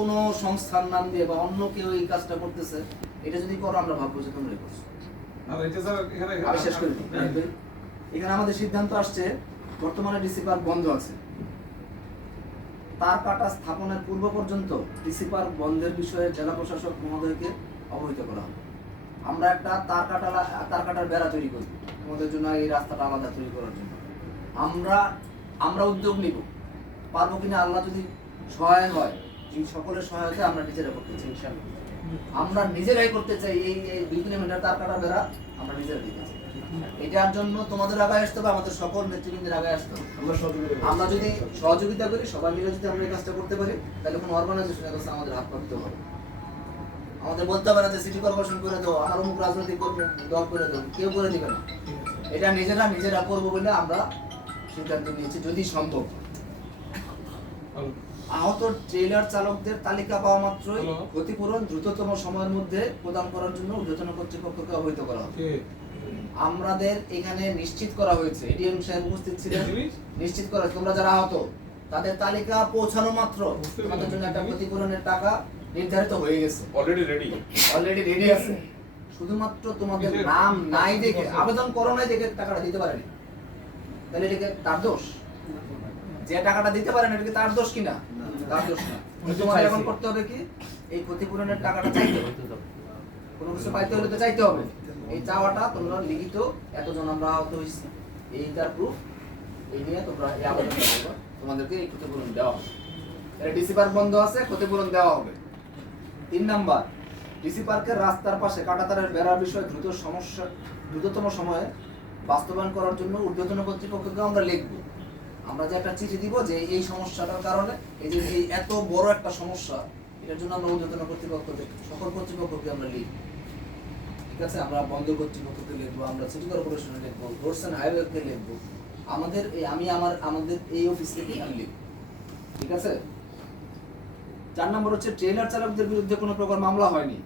কোনো সংস্থার নাম দিয়ে বা অন্য কেউ এই কাজটা করতেছে এটা যদি করো আমরা ভাববো যে তোমরা করছ আমি শেষ করে এখানে আমাদের সিদ্ধান্ত আসছে বর্তমানে ডিসি পার্ক বন্ধ আছে। তার কাটা স্থাপনের পূর্ব পর্যন্ত ডিসি পার্ক বন্ধের বিষয়ে জেলা প্রশাসক মহোদয়কে অবহিত করা হবে। আমরা একটা তার কাটা তার কাটার বেড়া তৈরি করি। আমাদের জন্য এই রাস্তাটা আলাদা তৈরি করার জন্য। আমরা আমরা উদ্যোগ নিব। পারব কিনা আল্লাহ যদি সহায় হয় এই সকলের সহায়তা আমরা নিজেরা করতে চাই ইনশাআল্লাহ। আমরা নিজেরাই করতে চাই এই এই দুই কিলোমিটার তার কাটা বেড়া আমরা নিজেরা দিতে চাই। এটার জন্য তোমাদের আগায় আসতে হবে আমাদের সকল নেতৃবৃন্দের আগায় আসতে হবে। আমরা যদি সহযোগিতা করি সবাই মিলে যদি আমরা এই কাজটা করতে পারি তাহলে কোনো অর্গানাইজেশনের কাছে আমাদের হাত পাততে হবে। আমাদের বলতে হবে না যে সিটি কর্পোরেশন করে দাও আর অমুক রাজনৈতিক দল করে দাও কেউ করে দিবে না। এটা নিজেরা নিজেরা করব বলে আমরা সিদ্ধান্ত নিয়েছি যদি সম্ভব। আহত ট্রেলার চালকদের তালিকা পাওয়া মাত্রই ক্ষতিপূরণ দ্রুততম সময়ের মধ্যে প্রদান করার জন্য ঊর্ধ্বতন কর্তৃপক্ষকে অবহিত করা হবে। আমাদের এখানে নিশ্চিত করা হয়েছে এডিএম সাহেব উপস্থিত ছিলেন। নিশ্চিত করা তোমরা যারা আহত তাদের তালিকা পৌঁছানো মাত্র। তোমাদের জন্য একটা ক্ষতিপূরণের টাকা নির্ধারিত হয়ে গেছে। অলরেডি রেডি অলরেডি রেডি আছে। শুধুমাত্র তোমাদের নাম নাই দেখে আবেদন করো নাই দেখে টাকাটা দিতে পারেনি। তাহলে এটাকে তার দোষ? যে টাকাটা দিতে পারেন এটা কি তার দোষ কিনা? তার দোষ না। তোমার এখন করতে হবে কি? এই ক্ষতিপূরণের টাকাটা চাইতে হবে। কোনো কিছু পাইতে হলে তো চাইতে হবে। এই চাওয়াটা তোমরা লিখিত এতজন আমরা আহত হয়েছি। এইটার প্রুফ এই নিয়ে তোমরা এই তোমাদেরকে এই ক্ষতিপূরণ দেওয়া হবে। এটা ডিসি পার্ক বন্ধ আছে ক্ষতিপূরণ দেওয়া হবে। তিন নাম্বার ডিসি পার্কের রাস্তার পাশে কাটাতারের বেড়ার বিষয়ে দ্রুত সমস্যা দ্রুততম সময়ে বাস্তবায়ন করার জন্য ঊর্ধ্বতন কর্তৃপক্ষকে আমরা লিখব। আমরা যে একটা চিঠি দিব যে এই সমস্যাটার কারণে এই যে এই এত বড় একটা সমস্যা এটার জন্য আমরা ঊর্ধ্বতন কর্তৃপক্ষকে সকল কর্তৃপক্ষকে আমরা লিখব। ঠিক আছে? আমরা বন্ধ কর্তৃপক্ষকে লিখব আমরা সিটি কর্পোরেশনে লিখব রোডস অ্যান্ড হাইওয়েকে লিখব। আমাদের এই আমি আমার আমাদের এই অফিস থেকেই আমি লিখব? ঠিক আছে? চার নম্বর হচ্ছে ট্রেলার চালকদের বিরুদ্ধে কোনো প্রকার মামলা হয়নি।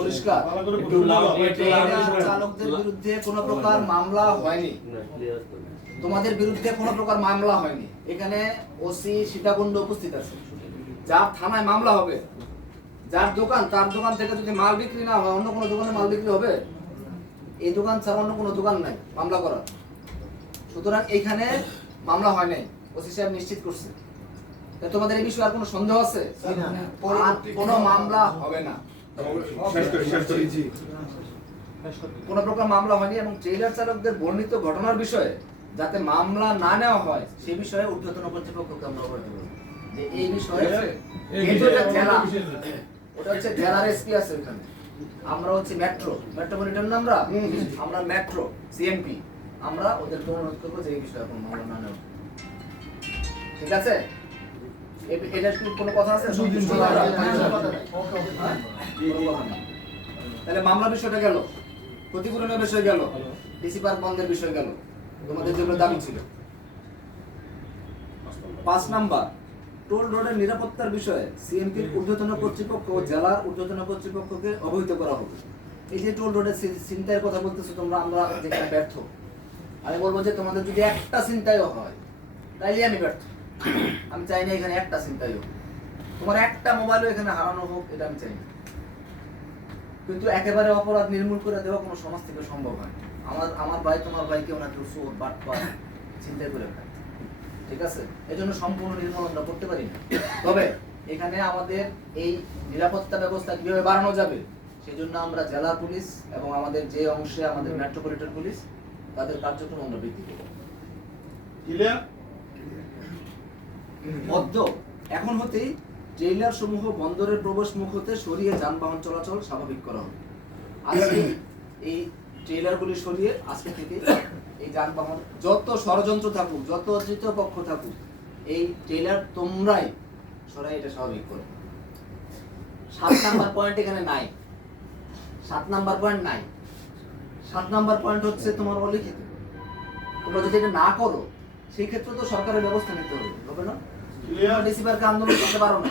পরিষ্কার। ট্রেলার চালকদের বিরুদ্ধে কোনো প্রকার মামলা হয়নি। তোমাদের বিরুদ্ধে কোনো প্রকার মামলা হয়নি। এখানে ওসি সীতাকুণ্ড উপস্থিত আছে। যার থানায় মামলা হবে যার দোকান তার দোকান থেকে যদি মাল বিক্রি না হয় অন্য কোনো দোকানে মাল বিক্রি হবে? এই দোকান ছাড়া অন্য কোনো দোকান নাই মামলা করার। সুতরাং এখানে মামলা হয় নাই ওসি সাহেব নিশ্চিত করছে। তোমাদের এই বিষয়ে আর কোনো সন্দেহ আছে? কোনো মামলা হবে না। কোনো প্রকার মামলা হয়নি এবং ট্রেলার চালকদের বর্ণিত ঘটনার বিষয়ে যাতে মামলা না নেওয়া হয় সে বিষয়ে ঊর্ধ্বতন কর্তৃপক্ষকে আমরা অবহিত করব। যে এই বিষয়ে এই কিন্তু এটা জেলা। ওটা হচ্ছে জেলার এসপি আছে ওখানে আমরা হচ্ছে মেট্রো। মেট্রোপলিটন না আমরা? আমরা মেট্রো সিএমপি। আমরা ওদেরকে অনুরোধ করব যে এই বিষয়ে কোনো মামলা না নেওয়া। ঠিক আছে? এটা কি কোনো কথা। হ্যাঁ? তাহলে মামলা বিষয়টা গেল। ক্ষতিপূরণের বিষয় গেল। ডিসি পার্ক বন্ধের বিষয় গেল। তোমাদের যেগুলো দাবি ছিল। পাঁচ নাম্বার, টোল রোডের নিরাপত্তার বিষয়ে সিএমপির ঊর্ধ্বতন কর্তৃপক্ষ জেলার ঊর্ধ্বতন কর্তৃপক্ষকে অবহিত করা হবে। এই যে টোল রোডের চিন্তার কথা বলতেছো তোমরা, আমরা যেখানে ব্যর্থ। আমি বলব যে তোমাদের যদি একটা চিন্তায়ও হয়, তাইলে আমি ব্যর্থ। আমি চাই না এখানে একটা চিন্তাই হোক। তোমার একটা মোবাইলও এখানে হারানো হোক, এটা আমি চাই না। কিন্তু একেবারে অপরাধ নির্মূল করে দেওয়া কোনো সমাজ থেকে সম্ভব হয় না। আমার আমার ভাই তোমার ভাই কেউ না কেউ চোর বাটপার চিন্তা করে খায়। ঠিক আছে? এজন্য সম্পূর্ণ নির্মূল আমরা করতে পারি না। তবে এখানে আমাদের এই নিরাপত্তা ব্যবস্থা কীভাবে বাড়ানো যাবে সেই জন্য আমরা জেলা পুলিশ এবং আমাদের যে অংশে আমাদের মেট্রোপলিটন পুলিশ তাদের কার্যক্রম আমরা বৃদ্ধি করব। মধ্য এখন হতেই ট্রেইলার সমূহ বন্দরের প্রবেশ মুখ হতে সরিয়ে যানবাহন চলাচল স্বাভাবিক করা হবে। আজকে এই ট্রেইলারগুলি সরিয়ে আজকে থেকে এই যানবাহন যত ষড়যন্ত্র থাকুক যত তৃতীয় পক্ষ থাকুক এই ট্রেইলার তোমরাই সরাই এটা স্বাভাবিক করো। সাত নাম্বার পয়েন্ট এখানে নাই। সাত নাম্বার পয়েন্ট নাই। সাত নাম্বার পয়েন্ট হচ্ছে তোমার অলিখিত। তোমরা যদি এটা না করো সেই ক্ষেত্রে তো সরকারের ব্যবস্থা নিতে হবে হবে না? আন্দোলন করতে পারো না।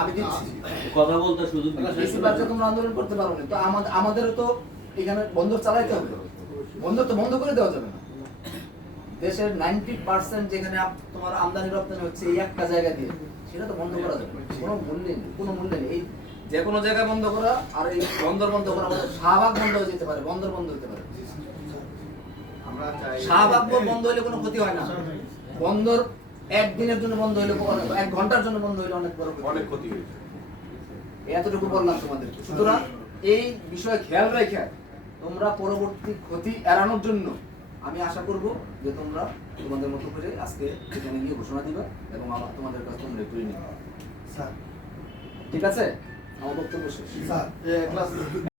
আমি দিচ্ছি। কথা বলতে সুযোগ তোমরা আন্দোলন করতে পারো না। তো আমাদের আমাদেরও তো এখানে বন্দর চালাইতে হবে। বন্দর তো বন্ধ করে দেওয়া যাবে না। দেশের নাইনটি পার্সেন্ট যেখানে তোমার আমদানি রপ্তানি হচ্ছে এই একটা জায়গা দিয়ে সেটা তো বন্ধ করা যাবে কোনো মূল্য নেই কোনো মূল্য নেই। এই যে কোনো জায়গায় বন্ধ করা আর এই বন্দর বন্ধ করা শাহবাগ বন্ধ হয়ে যেতে পারে বন্দর বন্ধ হতে পারে। আমরা চাই শাহবাগ বন্ধ হলে কোনো ক্ষতি হয় না। বন্দর একদিনের জন্য বন্ধ হলে এক ঘণ্টার জন্য বন্ধ হলে অনেক বড় অনেক ক্ষতি হয়েছে এতটুকু বললাম তোমাদের সুতরাং এই বিষয়ে খেয়াল রেখে তোমরা পরবর্তী ক্ষতি এড়ানোর জন্য আমি আশা করব যে তোমরা তোমাদের মতো করে আজকে সেখানে গিয়ে ঘোষণা দিবা এবং আমার তোমাদের কাছে তোমরা করে নিবা। স্যার। ঠিক আছে? আমার বক্তব্য শেষ।